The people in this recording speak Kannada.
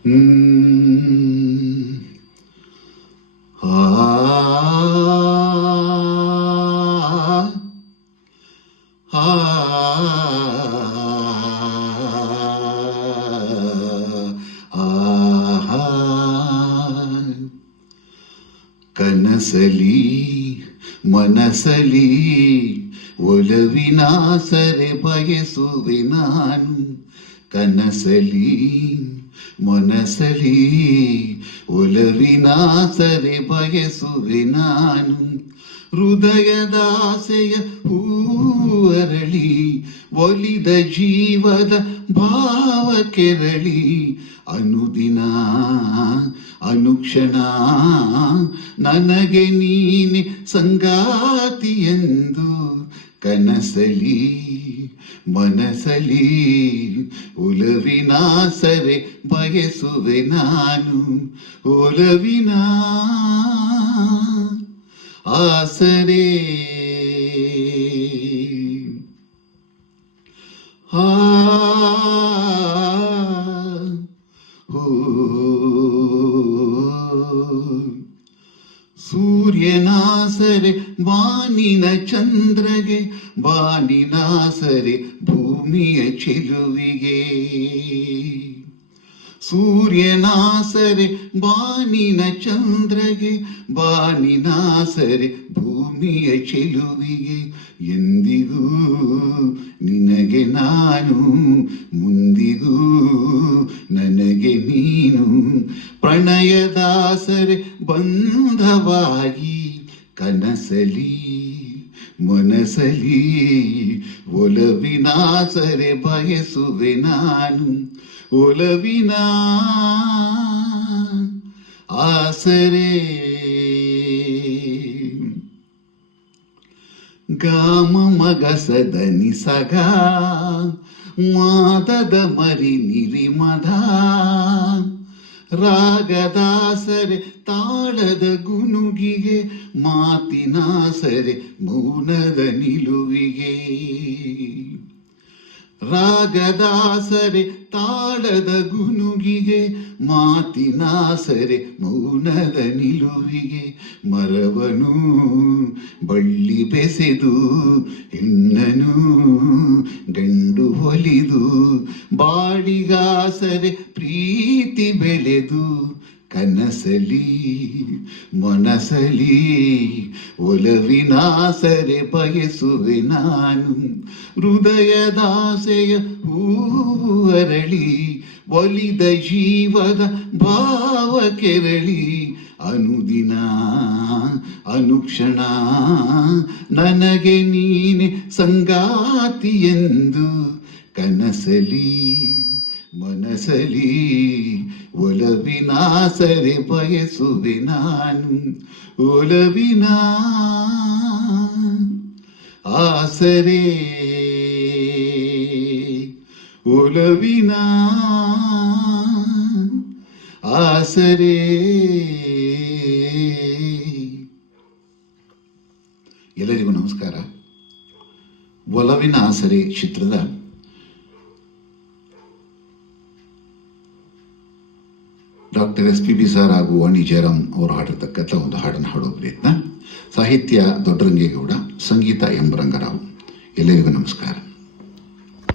ಕನಸಲಿ ಮನಸಲಿ ಒಲವಿನ ಸರೆ ಬಯಸುವೆ ನಾನು. ಕನಸಲಿ ಮನಸಲಿ ಒಲವಿನ ಸರೆ ಬಯಸುವೆ ನಾನು. ಹೃದಯದಾಸೆಯ ಹೂವರಳಿ ಒಲಿದ ಜೀವದ ಭಾವ ಕೆರಳಿ ಅನುದಿನ ಅನುಕ್ಷಣ ನನಗೆ ನೀನೆ ಸಂಗಾತಿಯೆಂದು. ಕನಸಲಿ ಮನಸಲಿ ಒಲವಿನ ಸರೆ ಬಯಸುವೆ ನಾನು. ಒಲವಿನ ಆಸರೆ ಸೂರ್ಯನಾಸರೆ ಬಾನಿನ ಚಂದ್ರಗೆ, ಬಾನಿನಾಸರೆ ಭೂಮಿಯ ಚೆಲುವಿಗೆ. ಸೂರ್ಯನಾಸರೆ ಬಾನಿನ ಚಂದ್ರಗೆ, ಬಾನಿನಾಸರೆ ಭೂಮಿಯ ಚೆಲುವಿಗೆ. ಎಂದಿಗೂ ನಿನಗೆ ನಾನು, ಮುಂದಿಗೂ ನನಗೆ ನೀನು. ಪ್ರಣಯದಾಸರೆ ಬಂಧವಾಗಿ ಕನಸಲಿ ಮನಸಲಿ ಒಲವಿನಾಸರೆ ಬಯಸುವೆ ನಾನು. ಒಲವಿನ ಆಸರೆ ಗಾಮ ಮಗಸದನಿ ಸಗ ಮಾದದ ಮರಿ ನಿರಿಮದ. ರಾಗದಾಸರೆ ತಾಳದ ಗುನುಗಿಗೆ, ಮಾತಿನಾಸರೆ ಮೌನದ ನಿಲುವಿಗೆ. ರಾಗದಾಸರೆ ತಾಳದ ಗುನುಗಿಗೆ, ಮಾತಿನಾಸರೆ ಮೌನದ ನಿಲುವಿಗೆ. ಮರವನು ಬಳ್ಳಿ ಬೆಸೆದು, ಹೆಣ್ಣನು ಗಂಡು ಹೊಲಿದು, ಬಾಳಿಗಾಸರೆ ಪ್ರೀತಿ ಬೆಳೆದು. ಕನಸಲಿ ಮನಸಲಿ ಒಲವಿನಾಸರೆ ಬಯಸುವೆ ನಾನು. ಹೃದಯದಾಸೆಯ ಹೂವರಳಿ ಒಲಿದ ಜೀವದ ಭಾವ ಕೆರಳಿ ಅನುದಿನ ಅನುಕ್ಷಣ ನನಗೆ ನೀನೆ ಸಂಗಾತಿಯೆಂದು. ಕನಸಲಿ ಮನಸಲಿ ಒಲವಿನಾಸರೆ ಬಯಸುವೆ ನಾನು. ಒಲವಿನ ಆಸರೆ ಒಲವಿನ ಆಸರೆ. ಎಲ್ಲರಿಗೂ ನಮಸ್ಕಾರ. ಒಲವಿನ ಆಸರೆ ಚಿತ್ರದ ಡಾಕ್ಟರ್ SPB ಸರ್ ಹಾಗೂ ವಾಣಿ ಜಯರಾಮ್ ಅವರು ಹಾಡಿರ್ತಕ್ಕಂಥ ಒಂದು ಹಾಡನ್ನು ಹಾಡೋ ಪ್ರಯತ್ನ. ಸಾಹಿತ್ಯ ದೊಡ್ಡರಂಗೇಗೌಡ, ಸಂಗೀತ ಎಂ ರಂಗರಾವ್. ಎಲ್ಲರಿಗೂ ನಮಸ್ಕಾರ.